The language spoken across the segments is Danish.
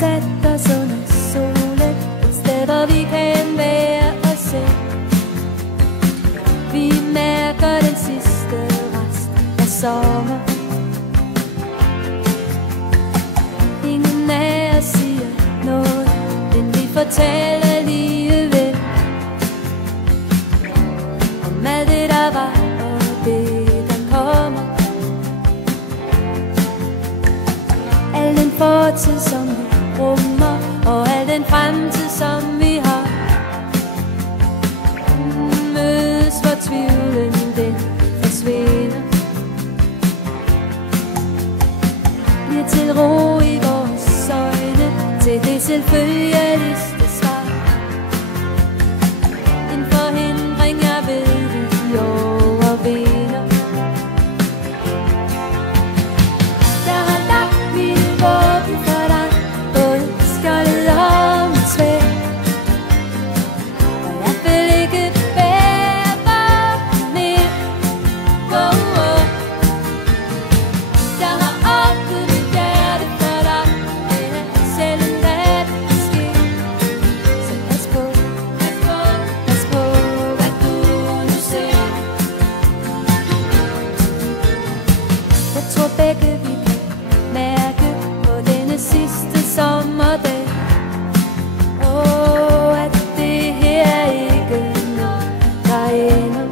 sat os under solen, et sted hvor vi kan være os selv. Vi mærker den sidste rest af sommer. Ingen af os siger noget, men vi fortæller alligevel om alt det der var og det der kommer. Al den fortid som vi rummer, og al den fremtid som vi har, mødes hvor tvivlen den forsvinder. Bliver til ro i vores øjne, til det selvfølgeligste svar. En forhindring jeg ved vi overvinder. Jeg har lagt mine våben for dig, både skjoldet og mit sværd, og jeg vil ikke bære mig mere. Oh, oh. Jeg har åbnet mit hjerte for dig, det er sjældent at det sker. Så pas på, pas på, pas på, hvad du nu ser. Jeg tror begge vi kan mærke på denne sidste sommerdag, at det her ikke er noget, der ender.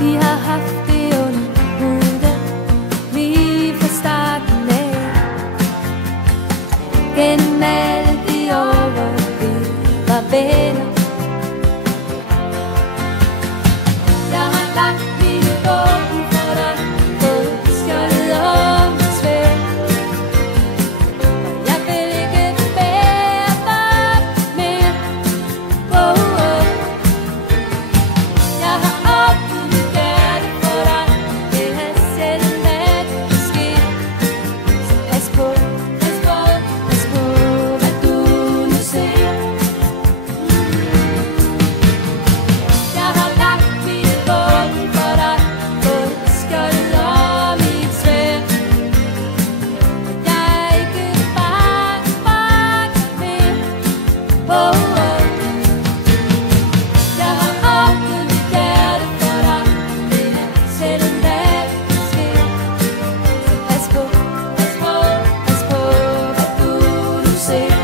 Vi har haft det under huden lige fra starten af. Gennem alle de år, hvor vi var venner. Jeg har lagt mine våben for dig, både skjoldet og mit sværd, og jeg vil ikke bære mig mere. Oh, oh. Jeg har åbnet mit hjerte for dig, det er sjældent at det sker. Så pas på, pas på, pas på, hvad du nu ser. Jeg har lagt mine våben for dig, både skjoldet og mit sværd, og jeg er ikke bange mere. Oh, oh. Jeg har åbnet mit hjerte for dig, det er sjældent at det sker. Så pas på, pas på, pas på, hvad du nu ser.